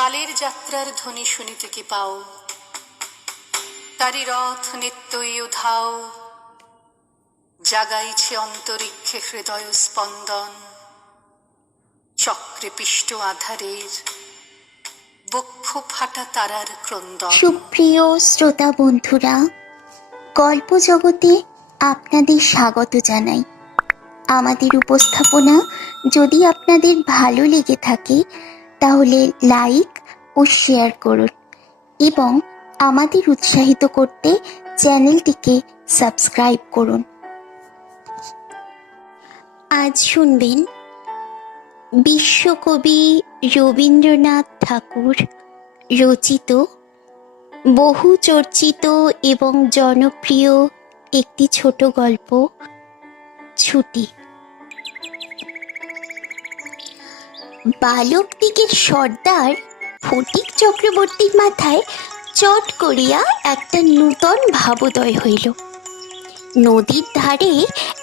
কালের যাত্রার ধ্বনি শুনিতে কি পাও, তারি রথ নিত্যই উধাও, জাগাইছে অন্তরিক্ষে হৃদয় স্পন্দন, চক্রে পিষ্ট আধারের বক্ষ ফাটা তারার ক্রন্দন। সুপ্রিয় শ্রোতা বন্ধুরা, গল্প জগতে আপনাদের স্বাগত জানাই। আমাদের উপস্থাপনা যদি আপনাদের ভালো লেগে থাকে তাহলে লাইক ও শেয়ার করুন এবং আমাদের উৎসাহিত করতে চ্যানেলটিকে সাবস্ক্রাইব করুন। আজ শুনবেন বিশ্বকবি রবীন্দ্রনাথ ঠাকুর রচিত বহু চর্চিত এবং জনপ্রিয় একটি ছোট গল্প, ছুটি। বালক দিগের সর্দার ফটিক চক্রবর্তীর মাথায় চট করিয়া একটা নূতন ভাবোদয় হইল। নদীর ধারে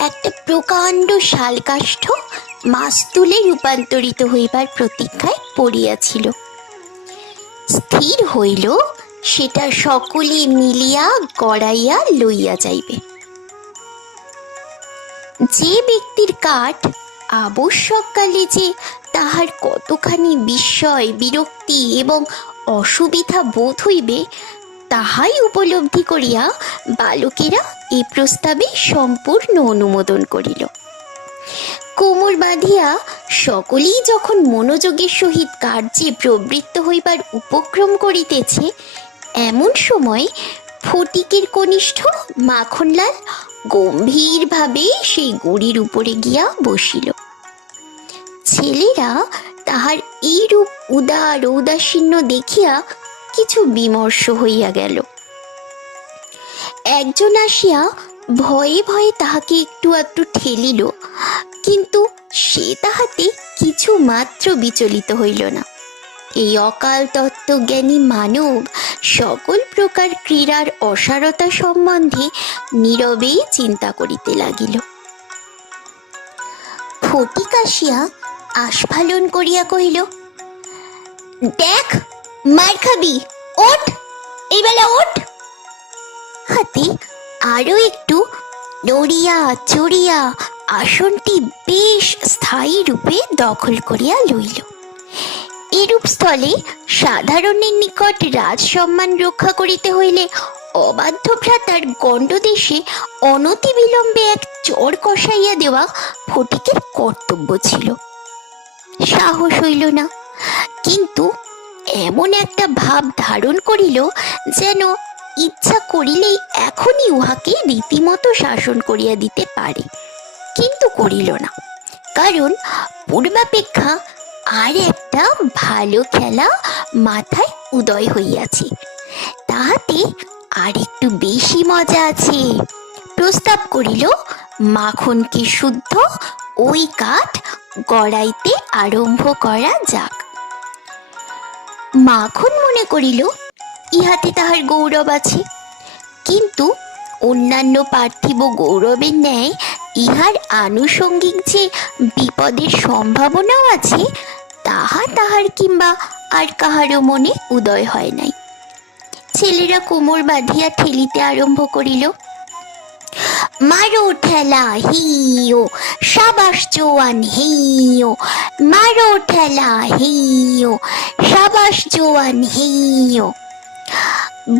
একটা প্রকাণ্ড শালকাষ্ঠ মাস্তুলে রূপান্তরিত হইবার প্রতীক্ষায় পড়িয়াছিল। স্থির হইল সেটা সকলে মিলিয়া গড়াইয়া লইয়া যাইবে। যে ব্যক্তির কাঠ আবশ্যককালে যে তাহার কতখানি বিস্ময়, বিরক্তি এবং অসুবিধা বোধ হইবে তাহাই উপলব্ধি করিয়া বালকেরা এই প্রস্তাবে সম্পূর্ণ অনুমোদন করিল। কোমর বাঁধিয়া সকলেই যখন মনোযোগের সহিত কার্যে প্রবৃত্ত হইবার উপক্রম করিতেছে, এমন সময় ফটিকের কনিষ্ঠ মাখনলাল গম্ভীরভাবে সেই গুড়ির উপরে গিয়া বসিল। ছেলেরা তাহার এইরূপ উদার ঔদাসীন্য দেখিয়া কিছু বিমর্ষ হইয়া গেল। একজন আসিয়া ভয়ে ভয়ে তাহাকে একটু একটু ঠেলিল, কিন্তু সে তাহাতে কিছু মাত্র বিচলিত হইল না। এই অকাল তত্ত্বজ্ঞানী মানব সকল প্রকার ক্রীড়ার অসারতা সম্বন্ধে নীরবেই চিন্তা করিতে লাগিল। ফটিক আসিয়া আস্ফালন করিয়া কহিল, দেখ মার খাবি, ওঠ, এই বেলা ওঠ। হাতে আরো একটু নড়িয়া চড়িয়া আসনটি বেশ স্থায়ী রূপে দখল করিয়া লইল। এরূপ স্থলে সাধারণের নিকট রাজ সম্মান রক্ষা করিতে হইলে অবাধ্য ভ্রাতার গণ্ডদেশে অনতি বিলম্বে এক চর কষাইয়া দেওয়া ফটিকের কর্তব্য ছিল। সাহস হইল না, কিন্তু এমন একটা ভাব ধারণ করিল যেন ইচ্ছা করিলেই এখনই উহাকে রীতিমতো শাসন করিয়া দিতে পারে, কিন্তু করিল না, কারণ পূর্বাপেক্ষা আর একটা ভালো খেলা মাথায় উদয় হইয়াছে, তাহাতে আর একটু বেশি মজা আছে। প্রস্তাব করিল মাখনকে শুদ্ধ ওই কাঠ গড়াইতে আরম্ভ করা যাক। মাখন মনে করিল ইহাতে তাহার গৌরব আছে, কিন্তু অন্যান্য পার্থিব গৌরবের ন্যায় ইহার আনুষঙ্গিক যে বিপদের সম্ভাবনাও আছে তাহা তাহার কিংবা আর কাহারও মনে উদয় হয় নাই। ছেলেরা কোমর বাঁধিয়া ঠেলিতে আরম্ভ করিল। মারো ঠেলা হিও, সাবাস জোয়ান হিও, মারো ঠেলা হিও, সাবাস জোয়ান হিও।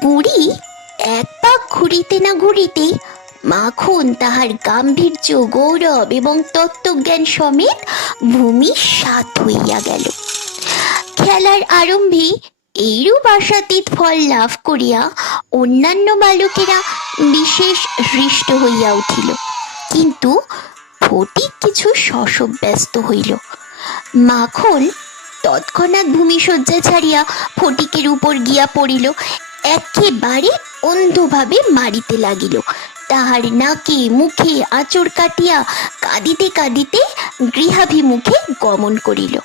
বুড়ি এক পাক ঘুরিতে না ঘুরিতেই মাখন তাহার গাম্ভীর্য, গৌরব এবং তত্ত্বজ্ঞান সমেত ভূমি সাৎ হইয়া গেল। খেলার আরম্ভে এইরূপ আশাতীত ফল লাভ করিয়া অন্যান্য বালকেরা বিশেষ হৃষ্ট হইয়া উঠিল, কিন্তু ফটিক কিছু শশব ব্যস্ত হইল। মাখন তৎক্ষণাৎ ভূমিশয্যা ছাড়িয়া ফটিকের উপর গিয়া পড়িল, একেবারে অন্ধভাবে মারিতে লাগিল। তাহার নাকে মুখে আঁচড় কাটিয়া কাঁদিতে কাঁদিতে গৃহাভিমুখে গমন করিল।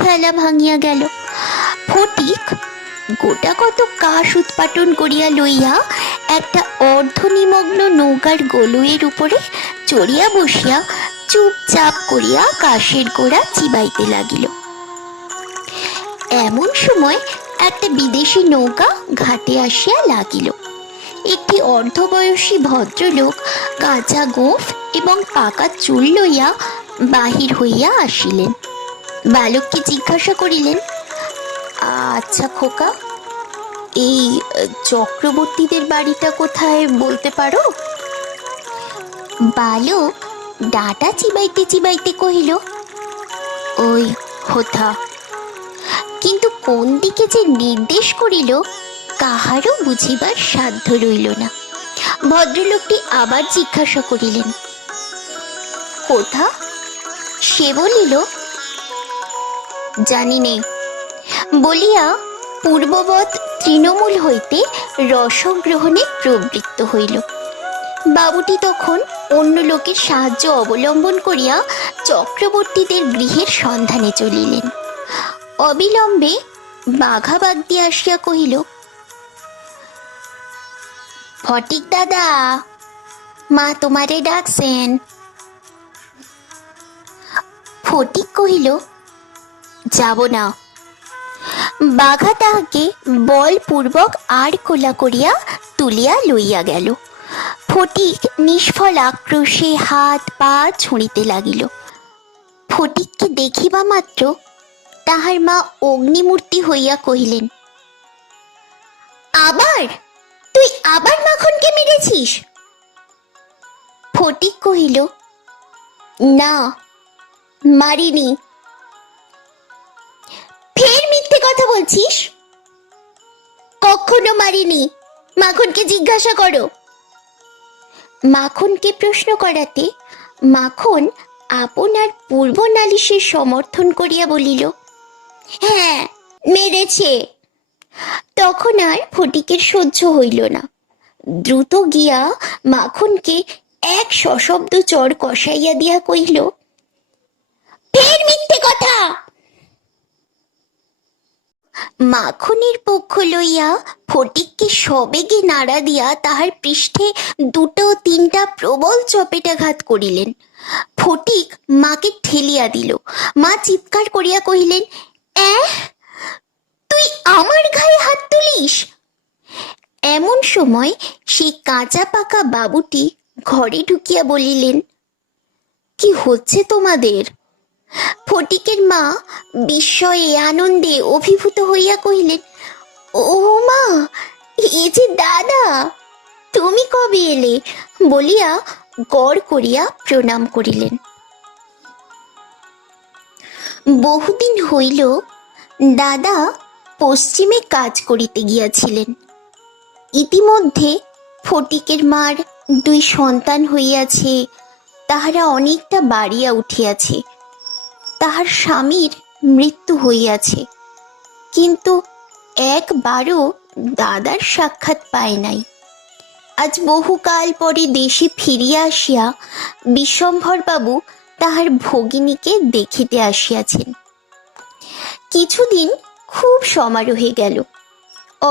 খেলা ভাঙিয়া গেল। ফটিক গোটা কত কাশ উৎপাটন করিয়া লইয়া একটা অর্ধনিমগ্ন নৌকার গলুয়ের উপরে চড়িয়া বসিয়া চুপচাপ করিয়া কাশের গোড়া চিবাইতে লাগিল। এমন সময় একটা বিদেশি নৌকা ঘাটে আসিয়া লাগিল। একটি অর্ধবয়সী ভদ্রলোক কাঁচা গোঁফ এবং পাকা চুল লইয়া বাহির হইয়া আসিলেন। বালককে জিজ্ঞাসা করিলেন, আচ্ছা খোকা, এই চক্রবর্তীদের বাড়িটা কোথায় বলতে পারো? বালক ডাটা চিবাইতে চিবাইতে কহিল, ওই হোথা। কিন্তু কোন দিকে যে নির্দেশ করিল কাহারও বুঝিবার সাধ্য রইল না। ভদ্রলোকটি আবার জিজ্ঞাসা করিলেন, কোথা? সে বলিল, জানি নে, বলিয়া পূর্ববৎ তৃণমূল হইতে রসগ্রহণে প্রবৃত্ত হইল। বাবুটি তখন অন্য লোকের সাহায্য অবলম্বন করিয়া চক্রবর্তীদের গৃহের সন্ধানে চলিলেন। অবিলম্বে বাঘা বাগ দিয়ে আসিয়া কহিল, ফটিক দাদা, মা তোমারে ডাকছেন। ফটিক কহিল, যাব না। বাঘা তাহাকে বলপূর্বক আর কোলা করিয়া তুলিয়া লইয়া গেল। ফটিক নিষ্ফল আক্রোশে হাত পা ছুঁড়িতে লাগিল। ফটিককে দেখিবা মাত্র তাহার মা অগ্নিমূর্তি হইয়া কহিলেন, আবার তুই আবার মাখনকে মেরেছিস? ফটিক কহিল, না, মারিনি। ফের মিথ্যে কথা বলছিস? কখনো মারিনি, মাখনকে জিজ্ঞাসা করো। মাখনকে প্রশ্ন করাতে মাখন আপনার পূর্ব নালিশের সমর্থন করিয়া বলিল, হ্যাঁ মেরেছে। তখন আর ফটিকের সহ্য হইল না। দ্রুত গিয়া মাখনকে এক সশব্দ চড় কষাইয়া দিয়া কহিল, ফের মিথ্যে কথা। মাখনের পক্ষ লইয়া ফটিককে সবেগে নাড়া দিয়া তাহার পৃষ্ঠে দুটো তিনটা প্রবল চপেটাঘাত করিলেন। ফটিক মাকে ঠেলিয়া দিল। মা চিৎকার করিয়া কহিলেন, তুই আমার গায়ে হাত তুলিস? এমন সময় সেই কাঁচা পাকা বাবুটি ঘরে ঢুকিয়া বলিলেন, কি হচ্ছে তোমাদের? ফটিকের মা বিস্ময়ে আনন্দে অভিভূত হইয়া কহিলেন, ও মা, এ যে দাদা, তুমি কবে এলে? বলিয়া গড় করিয়া প্রণাম করিলেন। বহুদিন হইল দাদা পশ্চিমে কাজ করিতে গিয়াছিলেন। ইতিমধ্যে ফটিকের মার দুই সন্তান হইয়াছে, তাহারা অনেকটা বাড়িয়া উঠিয়াছে। তাহার স্বামীর মৃত্যু হইয়াছে, কিন্তু একবারও দাদার সাক্ষাৎ পায় নাই। আজ বহুকাল পরে দেশে ফিরিয়া আসিয়া বিশ্বম্ভরবাবু তাহার ভগিনীকে দেখিতে আসিয়াছেন। কিছুদিন খুব সমারোহে গেল।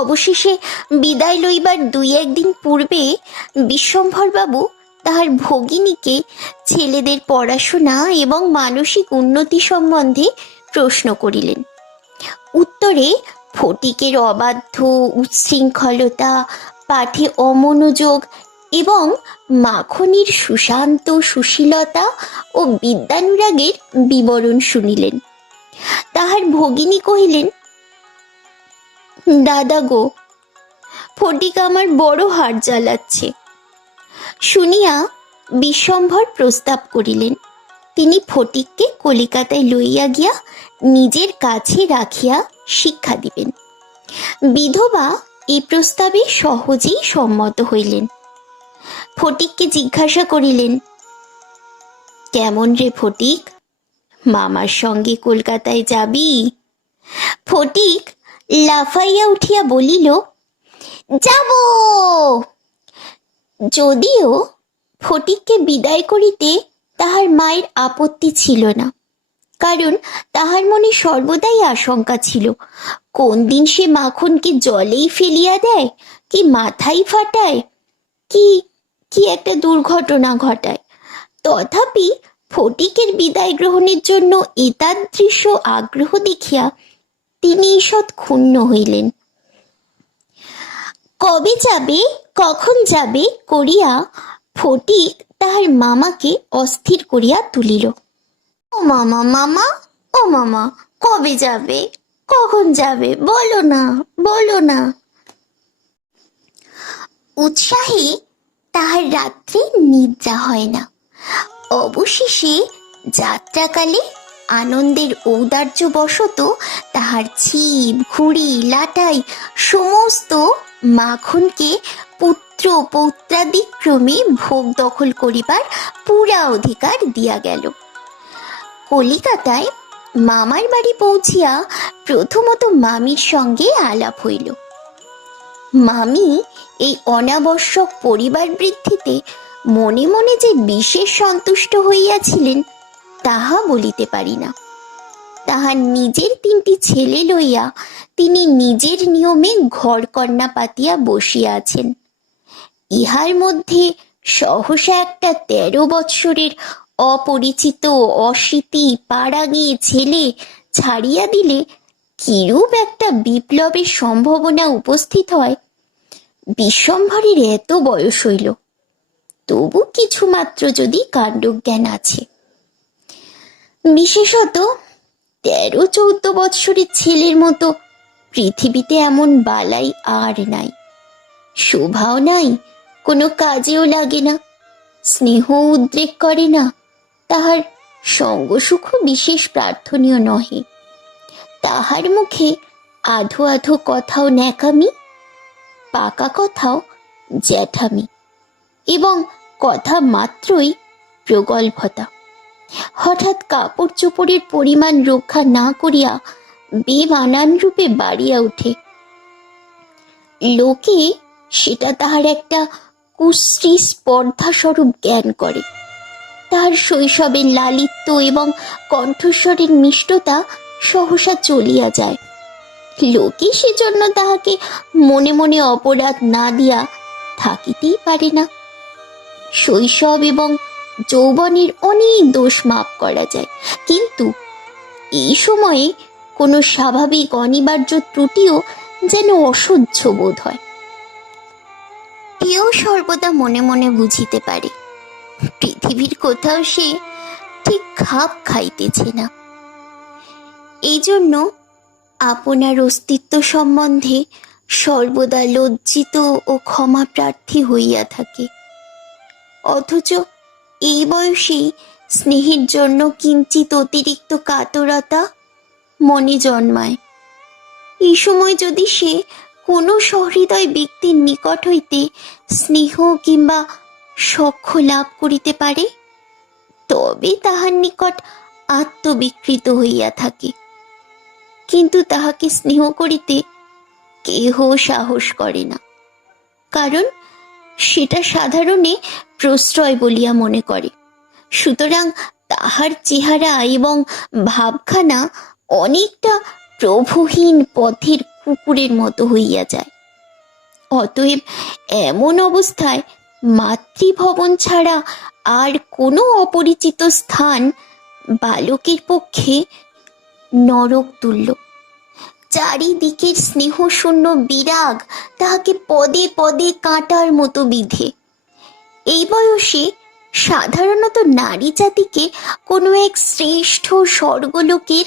অবশেষে বিদায় লইবার দুই একদিন পূর্বে বিশ্বম্ভরবাবু তাহার ভগিনীকে ছেলেদের পড়াশোনা এবং মানসিক উন্নতি সম্বন্ধে প্রশ্ন করিলেন। উত্তরে ফটিকের অবাধ্য উচ্ছৃঙ্খলতা, পাঠে অমনোযোগ এবং মাখনের সুশান্ত সুশীলতা ও বিদ্যানুরাগের বিবরণ শুনিলেন। তাহার ভগিনী কহিলেন, দাদা গো, ফটিক আমার বড় হাড় জ্বালাচ্ছে। শুনিয়া বিশ্বম্ভর প্রস্তাব করিলেন, তিনি ফটিককে কলিকাতায় লইয়া গিয়া নিজের কাছে রাখিয়া শিক্ষা দিবেন। বিধবা এই প্রস্তাবে সহজেই সম্মত হইলেন। ফটিককে জিজ্ঞাসা করিলেন, কেমন রে ফটিক, মামার সঙ্গে কলকাতায় যাবি? ফটিক লাফাইয়া উঠিয়া বলিল, যাব। যদিও ফটিককে বিদায় করিতে তাহার মায়ের আপত্তি ছিল না, কারণ তাহার মনে সর্বদাই আশঙ্কা ছিল কোন দিন সে মাখনকে জলেই ফেলিয়া দেয়, কি মাথায় ফাটায়, কি কি একটা দুর্ঘটনা ঘটায়। তথাপি ফটিকের বিদায় গ্রহণের জন্য এতাদৃশ আগ্রহ দেখিয়া তিনি ঈষৎ ক্ষুণ্ণ হইলেন। কবে যাবে, কখন যাবে করিয়া ফটিক তাহার মামাকে অস্থির করিয়া তুলিল। ও মামা, মামা, ও মামা, কবে যাবে, কখন যাবে, বলো না, বলো না। উৎসাহে তাহার রাত্রে নিদ্রা হয় না। অবশেষে যাত্রাকালে আনন্দের ঔদার্য বশত তাহার ছিপ, ঘুড়ি, লাটাই সমস্ত মাখনকে পুত্র পৌত্রাদিক্রমে ভোগ দখল করিবার পুরা অধিকার দিয়া গেল। কলিকাতায় মামার বাড়ি পৌঁছিয়া প্রথমত মামির সঙ্গে আলাপ হইল। মামি এই অনাবশ্যক পরিবার বৃদ্ধিতে মনে মনে যে বিশেষ সন্তুষ্ট হইয়াছিলেন তাহা বলিতে পারি না। তাহার নিজের 3টি ছেলে লইয়া তিনি নিজের নিয়মে ঘর কন্যা পাতিয়া বসিয়া আছেন। ইহার মধ্যে সহসা একটা 13 বৎসরের অপরিচিত অশীতি পাড়াগে ছেলে ছাড়িয়া দিলে কিরূপ একটা বিপ্লবের সম্ভাবনা উপস্থিত হয়। বিশ্বম্ভরের এত বয়স হইল, তবু কিছু মাত্র যদি কাণ্ডজ্ঞান আছে। বিশেষত 13-14 বৎসরের ছেলের মতো পৃথিবীতে এমন বালাই আর নাই। শোভাও নাই, কোনো কাজেও লাগে না, স্নেহ উদ্রেক করে না, তাহার সঙ্গ সুখ বিশেষ প্রার্থনীয় নহে। তাহার মুখে আধো আধো কথাও ন্যাকামি, পাকা কথাও জ্যাঠামি, এবং কথা মাত্রই প্রগল্ভতা। হঠাৎ কাপড় চোপড়ের পরিমাণ রক্ষা না করিয়া বেমানান রূপে বাড়িয়া ওঠে। লোকে সেটা তাহার একটা কুশ্রী স্পর্ধা স্বরূপ জ্ঞান করে। তাহার শৈশবের লালিত্য এবং কণ্ঠস্বরের মিষ্টতা সহসা চলিয়া যায়। লোকে সেজন্য তাহাকে মনে মনে অপরাধ না দিয়া থাকিতেই পারে না। শৈশব এবং যৌবনের অনেক দোষ মাপ করা যায়, কিন্তু এই সময়ে কোনো স্বাভাবিক অনিবার্য ত্রুটিও যেন অসহ্য বোধ হয়। কেউ সর্বদা মনে মনে বুঝিতে পারে পৃথিবীর কোথাও সে ঠিক খাপ খাইতেছে না। এই জন্য আপনার অস্তিত্ব সম্বন্ধে সর্বদা লজ্জিত ও ক্ষমা প্রার্থী হইয়া থাকে। অথচ এই বয়সেই স্নেহের জন্য কিঞ্চিত অতিরিক্ত কাতরতা মনে জন্মায়। এই সময় যদি সে কোনো সহৃদয় ব্যক্তির নিকট হইতে স্নেহ কিংবা সখ্য লাভ করিতে পারে, তবে তাহার নিকট আত্মবিকৃত হইয়া থাকে। কিন্তু তাহাকে স্নেহ করিতে কেহ সাহস করে না, কারণ সেটা সাধারণে প্রশ্রয় বলিয়া মনে করে। সুতরাং তাহার চেহারা এবং ভাবখানা অনেকটা প্রভুহীন পথের কুকুরের মতো হইয়া যায়। অতএব এমন অবস্থায় মাতৃভবন ছাড়া আর কোনো অপরিচিত স্থান বালকের পক্ষে নরক তুল্য। চারিদিকের স্নেহশূন্য বিরাগ তাহাকে পদে পদে কাঁটার মতো বিধে। এই বয়সে সাধারণত নারী জাতিকে কোনো এক শ্রেষ্ঠ স্বর্গলোকের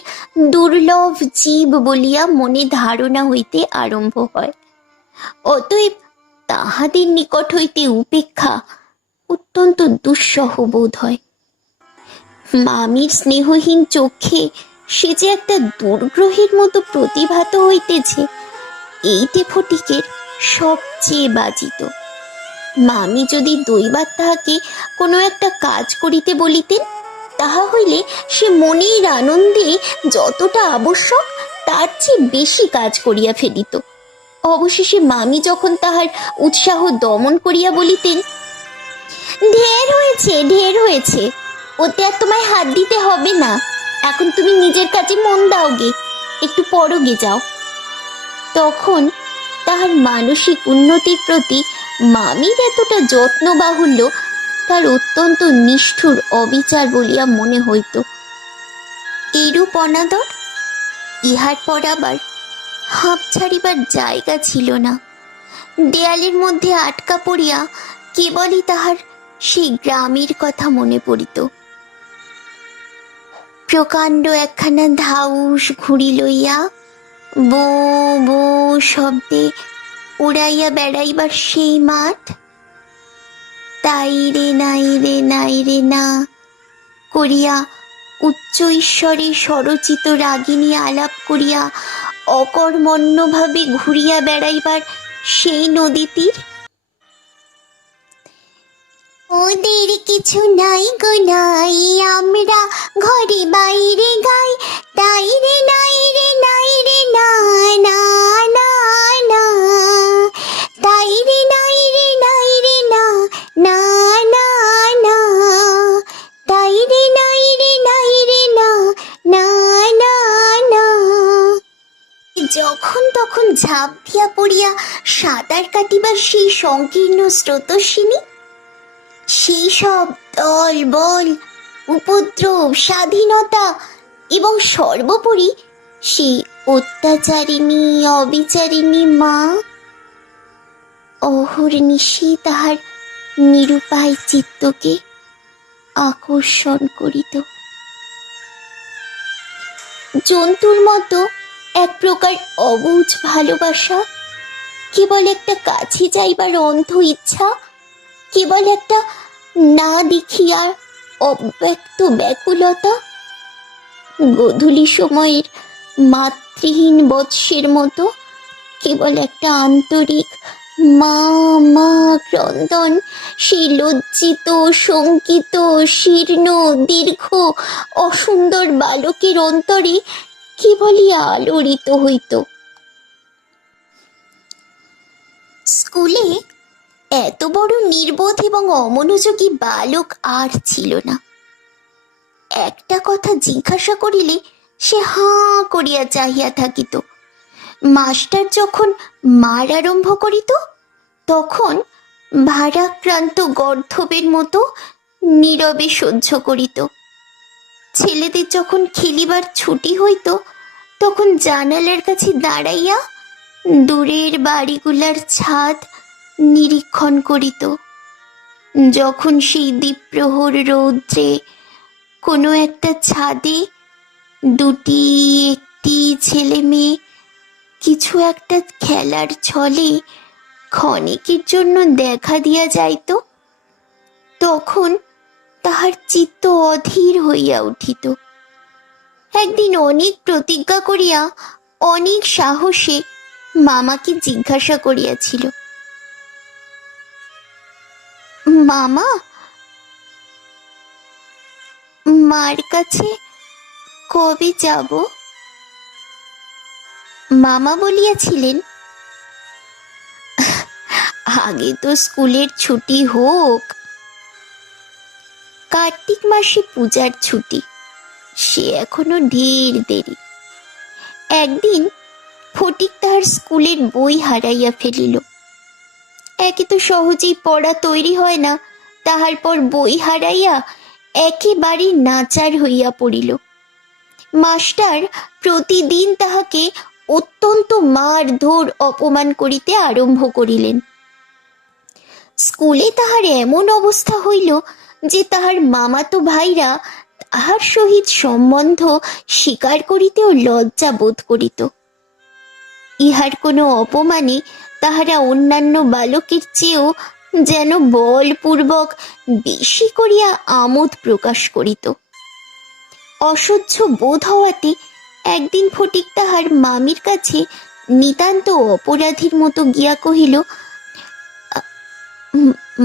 দুর্লভ জীব বলিয়া মনে ধারণা হইতে আরম্ভ হয়। অতএব তাহাদের নিকট হইতে উপেক্ষা অত্যন্ত দুঃসহ বোধ হয়। মামির স্নেহহীন চোখে সে যে একটা দুর্গ্রহের মতো প্রতিভাত হইতেছে, এইটে ফটিকের সবচেয়ে বাজিত। মামি যদি দৈবাৎ তাহাকে কোনো একটা কাজ করিতে বলিতেন, তাহা হইলে সে মনের আনন্দে যতটা আবশ্যক তার চেয়ে বেশি কাজ করিয়া ফেলিত। অবশেষে মামি যখন তাহার উৎসাহ দমন করিয়া বলিতেন, ঢের হয়েছে, ঢের হয়েছে, ওতে আর তোমায় হাত দিতে হবে না, এখন তুমি নিজের কাজে মন দাও গে, একটু পরগে যাও, তখন তাহার মানসিক উন্নতির প্রতি মামির এতটা যত্ন বাহুল্য তার অত্যন্ত নিষ্ঠুর অবিচার বলিয়া মনে হইত। এইরূপ অনাদর ইহার পর আবার হাঁপ ছাড়িবার জায়গা ছিল না। দেয়ালের মধ্যে আটকা পড়িয়া কেবলই তাহার সেই গ্রামের কথা মনে পড়িত। প্রকাণ্ড একখানা ধাউস ঘুড়ি লইয়া বো বো শব্দে উড়াইয়া বেড়াইবার সেই মাঠ, তাই রে নাই রে নাই রে না করিয়া উচ্চ ঈশ্বরে স্বরচিত রাগিনী আলাপ করিয়া অকর্মণ্যভাবে ঘুরিয়া বেড়াইবার সেই নদী তীর। ওদের কিছু নাই গো নাই, আমরা ঘরে বাইরে গাই, তাই রে নাই রে নাই রে না না না না, তাই রে নাই রে নাই রে না না না না, তাই রে নাই রে নাই রে না না না না। যখন তখন ঝাঁপ দিয়া পড়িয়া সাঁতার কাটিবার সেই সংকীর্ণ স্রোতস্বিনী, সেই সব দল বল, উপদ্রব, স্বাধীনতা এবং সর্বোপরি সেই অত্যাচারিণী অবিচারিণী মা অহর্নিশি তাহার নিরুপায় চিত্তকে আকর্ষণ করিত। জন্তুর মতো এক প্রকার অবুঝ ভালোবাসা, কেবল একটা কাছে যাইবার অন্ধ ইচ্ছা, কেবল একটা না দেখিয়া অব্যক্ত ব্যাকুলতা, গোধূলি সময়ের মাতৃহীন বৎসের মতো কেবল একটা আন্তরিক মা মা ক্রন্দন, সেই লজ্জিত শঙ্কিত শীর্ণ দীর্ঘ অসুন্দর বালকের অন্তরে কেবলই আলোড়িত হইত। স্কুলে এত বড় নির্বোধ এবং অমনোযোগী বালক আর ছিল না। একটা কথা জিজ্ঞাসা করিলে সে হাঁ করিয়া চাহিয়া থাকিত। মাস্টার যখন মার আরম্ভ করিত তখন ভারাক্রান্ত গর্ধবের মতো নীরবে সহ্য করিত। ছেলেদের যখন খেলিবার ছুটি হইত তখন জানালার কাছে দাঁড়াইয়া দূরের বাড়িগুলার ছাদ নিরীক্ষণ করিত। যখন সেই দ্বীপ্রহর রৌদ্রে কোনো একটা ছাদে দুটি একটি ছেলে মেয়ে কিছু একটা খেলার ছলে ক্ষণিকের জন্য দেখা দিয়া যাইত, তখন তাহার চিত্ত অধীর হইয়া উঠিত। একদিন অনেক প্রতিজ্ঞা করিয়া অনেক সাহসে মামাকে জিজ্ঞাসা করিয়াছিল, মামা, মার কাছে কবে যাব? মামা বলিয়াছিলেন, আগে তো স্কুলের ছুটি হোক। কার্তিক মাসে পূজার ছুটি, সে এখনো ঢের দেরি। একদিন ফটিক তাহার স্কুলের বই হারাইয়া ফেলিল। একে তো সহজেই পড়া তৈরি হয় না, তাহার পর বই হারাইয়া একেবারে নাচার হইয়া পড়িল। মাস্টার প্রতিদিন তাহাকে অত্যন্ত মারধর অপমান করিতে আরম্ভ করিলেন। স্কুলে তাহার এমন অবস্থা হইল যে তাহার মামাতো ভাইরা তাহার সহিত সম্বন্ধ স্বীকার করিতেও লজ্জা বোধ করিত। ইহার কোনো অপমানে তাহারা অন্যান্য বালকের চেয়েও যেন বলপূর্বক বেশি করিয়া আমোদ প্রকাশ করিত। অসহ্য বোধ হওয়াতে একদিন ফটিক তাহার মামির কাছে নিতান্ত অপরাধীর মতো গিয়া কহিল,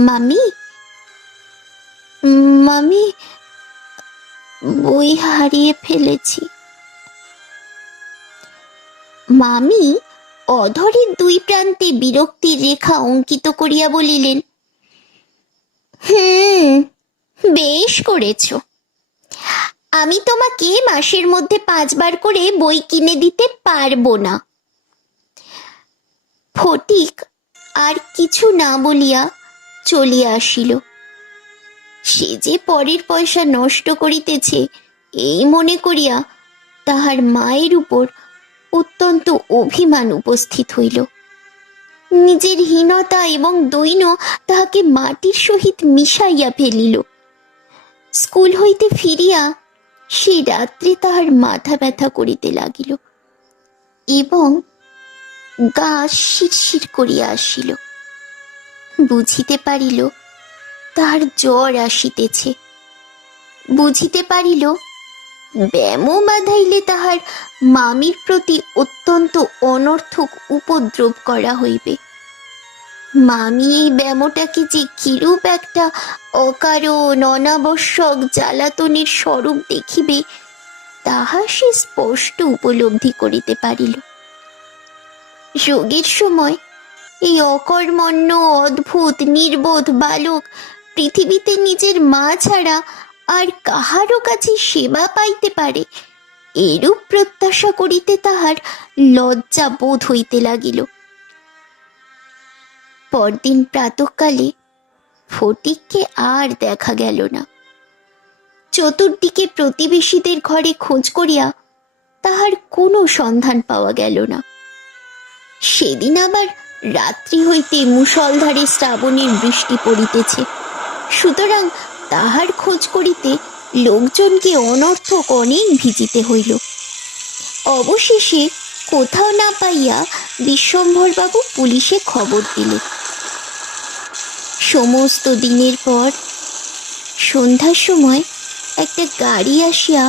মামি, মামি, বই হারিয়ে ফেলেছি। মামি অধরের দুই প্রান্তে বিরক্তির রেখা অঙ্কিত করিয়া বলিলেন, বেশ করেছ। আমি তোমাকে মাসের মধ্যে 5 বার করে বই কিনে দিতে পারবো না। ফটিক আর কিছু না বলিয়া চলিয়া আসিল। সে যে পরের পয়সা নষ্ট করিতেছে এই মনে করিয়া তাহার মায়ের উপর অত্যন্ত অভিমান উপস্থিত হইল। নিজের হীনতা এবং দৈন্য তাহাকে মাটির সহিত মিশাইয়া ফেলিল। স্কুল হইতে ফিরিয়া সে রাত্রে তাহার মাথা ব্যথা করিতে লাগিল এবং গা শিরশির করিয়া আসিল। বুঝিতে পারিল তাহার জ্বর আসিতেছে। বুঝিতে পারিল ব্যামো বাঁধাইলে তাহার মামির প্রতি অত্যন্ত অনর্থক উপদ্রব করা হইবে। মামি এই ব্যামোটাকে যে কিরূপ একটা অকারণ অনাবশ্যক জ্বালাতনের স্বরূপ দেখিবে তাহা সে স্পষ্ট উপলব্ধি করিতে পারিল। রোগের সময় এই অকর্মণ্য অদ্ভুত নির্বোধ বালক পৃথিবীতে নিজের মা ছাড়া আর কাহারও কাছে সেবা পাইতে পারে এরূপ প্রত্যাশা করিতে তাহার লজ্জা বোধ হইতে লাগিল। পরদিন প্রাতঃকালে ফটিককে আর দেখা গেল না। চতুর্দিকে প্রতিবেশীদের ঘরে খোঁজ করিয়া তাহার কোনো সন্ধান পাওয়া গেল না। সেদিন আবার রাত্রি হইতে মুষলধারে শ্রাবণের বৃষ্টি পড়িতেছে, সুতরাং তাহার খোঁজ করিতে লোকজনকে অনর্থক অনেক ভিজিতে হইল। অবশেষে কোথাও না পাইয়া বিশ্বম্ভরবাবু পুলিশে খবর দিলেন। সমস্ত দিনের পর সন্ধ্যার সময় একটা গাড়ি আসিয়া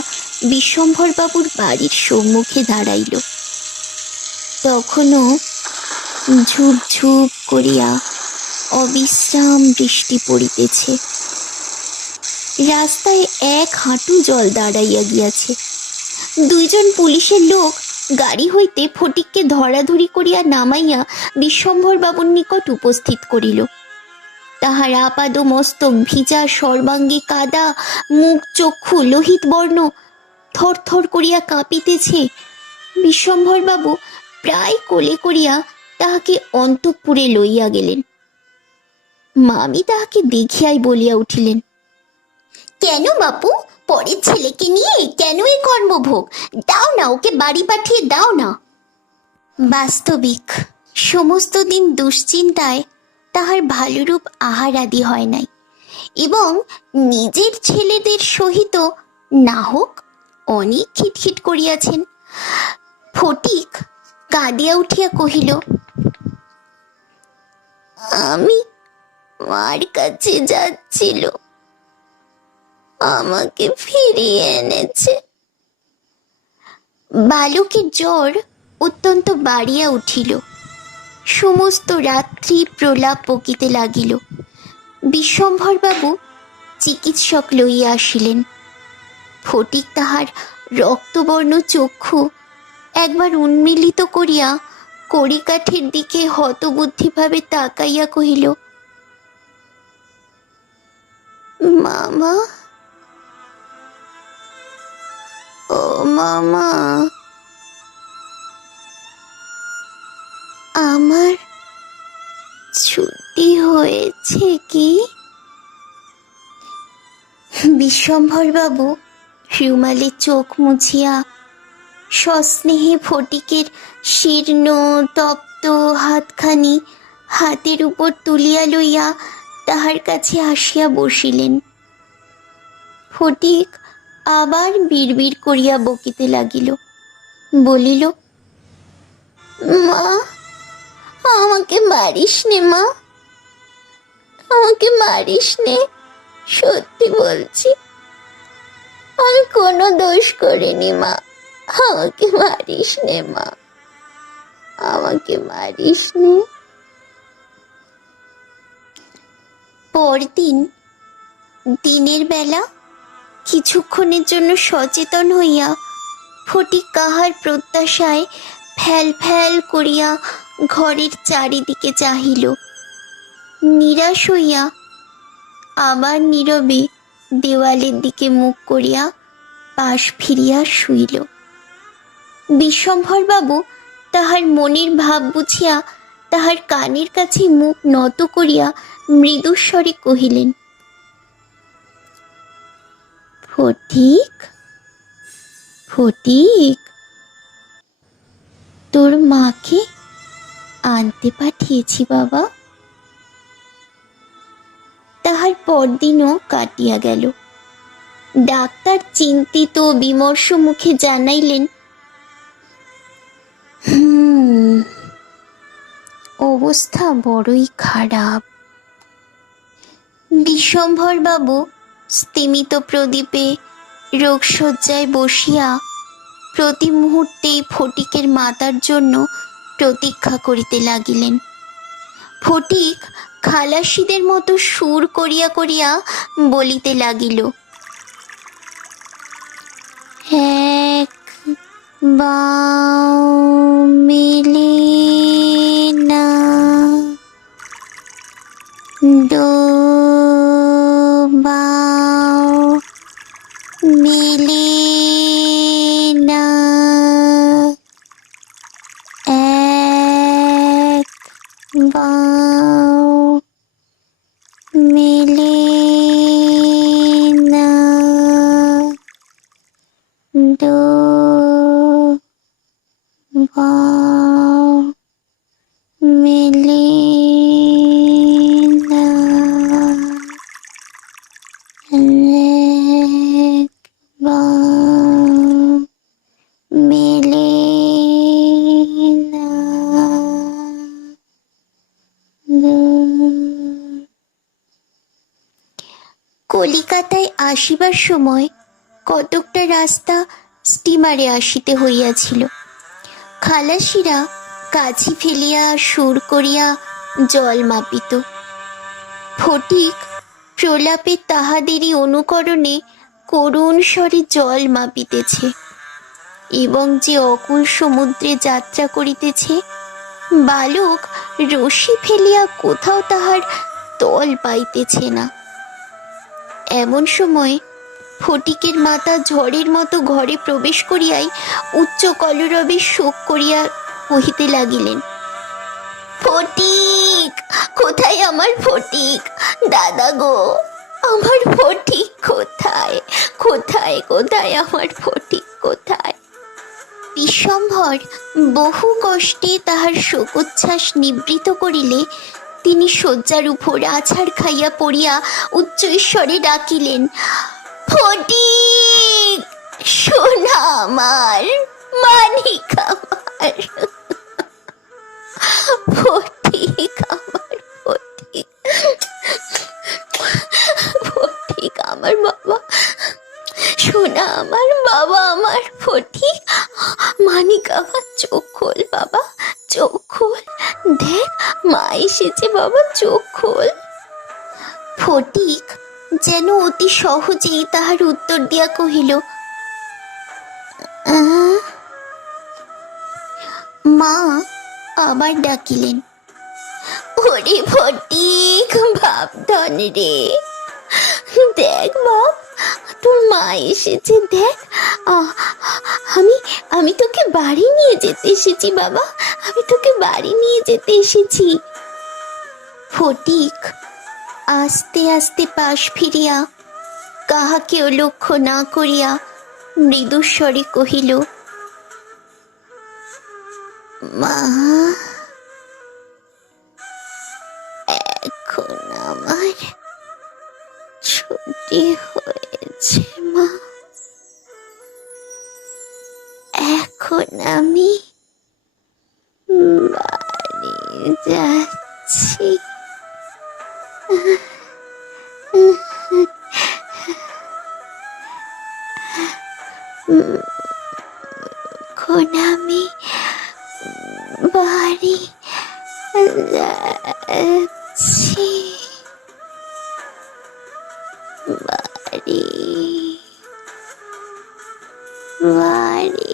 বিশ্বম্ভরবাবুর বাড়ির সম্মুখে দাঁড়াইল। তখনও ঝুপ ঝুপ করিয়া অবিশ্রাম বৃষ্টি পড়িতেছে। রাস্তায় এক হাঁটু জল দাঁড়াইয়া গিয়াছে। দুইজন পুলিশের লোক গাড়ি হইতে ফটিককে ধরাধরি করিয়া নামাইয়া বিশ্বম্ভরবাবুর নিকট উপস্থিত করিল। তাহার আপাদ মস্তক ভিজা, সর্বাঙ্গে কাদা, মুখ চক্ষু লোহিত বর্ণ, থরথর করিয়া কাঁপিতেছে। বিশ্বম্ভরবাবু প্রায় কোলে করিয়া তাহাকে অন্তঃপুরে লইয়া গেলেন। মামি তাহাকে দেখিয়াই বলিয়া উঠিলেন, কেন বাপু, পরের ছেলেকে নিয়ে কেন এই কর্মভোগ? দাও না, ওকে বাড়ি পাঠিয়ে দাও না। বাস্তবিক সমস্ত দিন দুশ্চিন্তায় তাহার ভালোরূপ আহার আদি হয় নাই এবং নিজের ছেলেদের সহিত না হোক অনেক খিটখিট করিয়াছেন। ফটিক কাঁদিয়া উঠিয়া কহিল, আমি মার কাছে যাচ্ছিল, আমাকে ফিরিয়ে এনেছে। বালকের জ্বর অত্যন্ত বাড়িয়া উঠিল। সমস্ত রাত্রি প্রলাপ বকিতে লাগিল। বিশ্বম্ভরবাবু চিকিৎসক লইয়া আসিলেন। ফটিক তাহার রক্তবর্ণ চক্ষু একবার উন্মিলিত করিয়া কড়িকাঠের দিকে হতবুদ্ধিভাবে তাকাইয়া কহিল, মামা, ও মামা, আমার ছুটি হয়েছে কি? বিশ্বম্ভরবাবু রুমালে চোখ মুছিয়া সস্নেহে ফটিকের শীর্ণ তপ্ত হাতখানি হাতের উপর তুলিয়া লইয়া তাহার কাছে আসিয়া বসিলেন। ফটিক আবার বিড়বিড় করিয়া বকিতে লাগিল। বলিল, মা, আমাকে মারিস নে মা, আমাকে মারিস নে, সত্যি বলছি, আমি কোনো দোষ করিনি মা, আমাকে মারিস নে মা, আমাকে মারিস নে। পরদিন দিনের বেলা কিছুক্ষণের জন্য সচেতন হইয়া ফটিক কাহার প্রত্যাশায় ফ্যাল ফ্যাল করিয়া ঘরের চারিদিকে চাহিল। নিরাশ হইয়া আবার নীরবে দেওয়ালের দিকে মুখ করিয়া পাশ ফিরিয়া শুইল। বিশ্বম্ভরবাবু তাহার মনের ভাব বুঝিয়া তাহার কানের কাছে মুখ নত করিয়া মৃদুস্বরে কহিলেন, ফটিক, ফটিক। তোর মাকে আনতে পাঠিয়েছি বাবা। তাহার পরদিনও কাটিয়া গেল। ডাক্তার চিন্তিত বিমর্ষ মুখে জানাইলেন, অবস্থা বড়ই খারাপ। বিশ্বম্ভর বাবু স্তিমিত প্রদীপে রোগশয্যায় বসিয়া প্রতি মুহূর্তেই ফটিকের মাতার জন্য প্রতীক্ষা করিতে লাগিলেন। ফটিক খালাসিদের মতো সুর করিয়া করিয়া বলিতে লাগিল, এক বাও মেলে না, দো বাও মেলে না, এক বাও মেলে না, দো বাও মেলে না, এক বাও মেলে না, কলিকাতায় আসিবার সময় কতকটা রাস্তা স্টিমারে আসিতে হইয়াছিল। খালাসিরা কাছি ফেলিয়া সুর করিয়া জল মাপিত। ফটিক প্রলাপে তাহাদেরই অনুকরণে করুণ স্বরে জল মাপিতেছে এবং যে অকুল সমুদ্রে যাত্রা করিতেছে, বালক রশি ফেলিয়া কোথাও তাহার তল পাইতেছে না। এমন সময় ফটিকের মাতা ঝড়ের মতো ঘরে প্রবেশ করিয়াই উচ্চ কলরবে শোক করিয়া কহিতে লাগিলেন, ফটিক, কোথায় আমার ফটিক? দাদা গো, আমার ফটিক কোথায়? কোথায় কোথায় আমার ফটিক কোথায়? বিশ্বম্ভর বহু কষ্টে তাহার শোকোচ্ছ্বাস নিবৃত করিলে তিনি শয্যার উপর আছাড় খাইয়া পড়িয়া উচ্চ ঈশ্বরে ডাকিলেন, ফটিক, সোনা আমার, মানিক আমার, ফটিক আমার, ফটিক, ফটিক আমার বাবা, সোনা আমার, বাবা আমার, ফটিক, মানিক আমার, চোখ খোল বাবা, চোখ খোল, দেখ মা এসেছে বাবা, চোখ খোল। ফটিক যেন অতি সহজেই তাহার উত্তর দিয়া কহিল, মা আবার ডাকিলেন, ওরে ফটিক, ভাবধন রে, দেখ বাপ, তোর মা এসেছে, দেখ, আমি তোকে বাড়ি নিয়ে যেতে এসেছি বাবা, আমি তোকে বাড়ি নিয়ে যেতে এসেছি। ফটিক আস্তে আস্তে পাশ ফিরিয়া কাহাকেও লক্ষ্য না করিয়া মৃদুস্বরে কহিল, মা, এখন আমার ছুটি হয়েছে মা, এখন আমি বাড়ি যাচ্ছি। এখন আমি বাড়ি যাচ্ছি, বাড়ি, বাড়ি